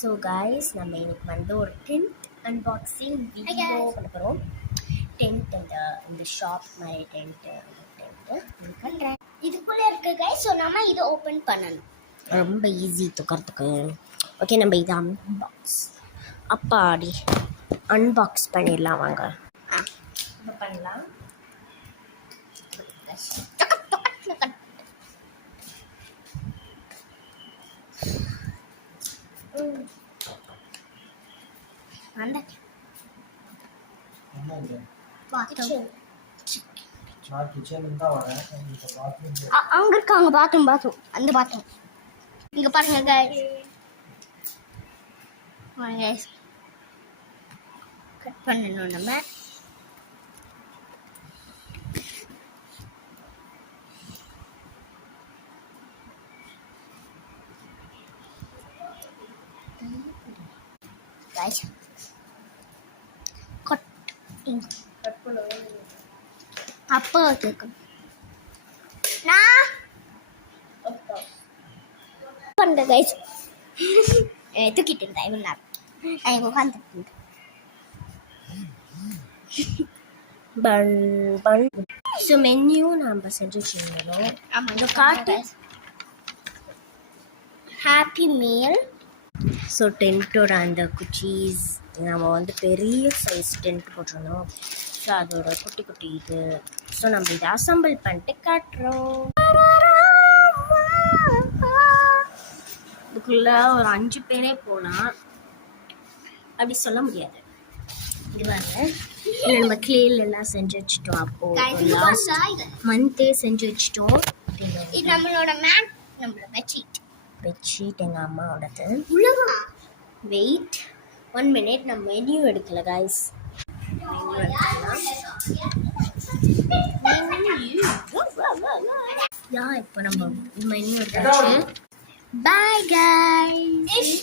So guys நம்ம இன்னைக்கு வந்து ஒரு டென்ட் அன்பாக்சிங் வீடியோ பண்ண போகிறோம். டென்ட் இந்த ஷாப் மாதிரி டென்ட்டு பண்ணுறேன். இதுக்குள்ளே இருக்கு கைஸ். ஸோ நம்ம இதை ஓப்பன் பண்ணணும். ரொம்ப ஈஸி தூக்கிறதுக்கு. ஓகே, நம்ம இதை அப்பாடி அன்பாக்ஸ் பண்ணிடலாம் வாங்க. இப்போ பண்ணலாம். அங்க இருக்காங்க பாத்ரூம் அந்த பாத்ரூம் இங்க பாருங்க கைஸ். கட் பண்ணணும் நம்ம. கைஸ் அப்போ கேட்கும். நான் பண்ண கைஸ் தூக்கிட்டு இருந்தேன். இவ்வளோ நேரம் உட்காந்துட்டு பன் ஸோ மென்யூ நம்ம செஞ்சு வச்சுருந்தோம். ஆமாங்க காட்டு ஹாப்பி மீல். ஸோ டென்ட்டோட அந்த குச்சீஸ் நம்ம வந்து பெரிய சைஸ் டென்ட் போட்டிருந்தோம். ஸோ அதோட குட்டி குட்டி இது. ஸோ நம்ம இதை அசம்பிள் பண்ணிட்டு காட்டுறோம். இதுக்குள்ளே ஒரு 5 பேரே போகலாம் அப்படி சொல்ல முடியாது. இது வந்து நம்ம கிளேலாம் செஞ்சு வச்சுட்டோம். அப்போது லாஸ்ட் மந்த்தே செஞ்சு வச்சுட்டோம். இது நம்மளோட மேட், நம்மளோட பெட்ஷீட் எங்கள் அம்மாவோடது. வெயிட் 1 minute, நம்ம மெனியூ எடுக்கல கைஸ். இப்போ நம்ம மெனியூ எடுத்தாச்சு. Bye guys.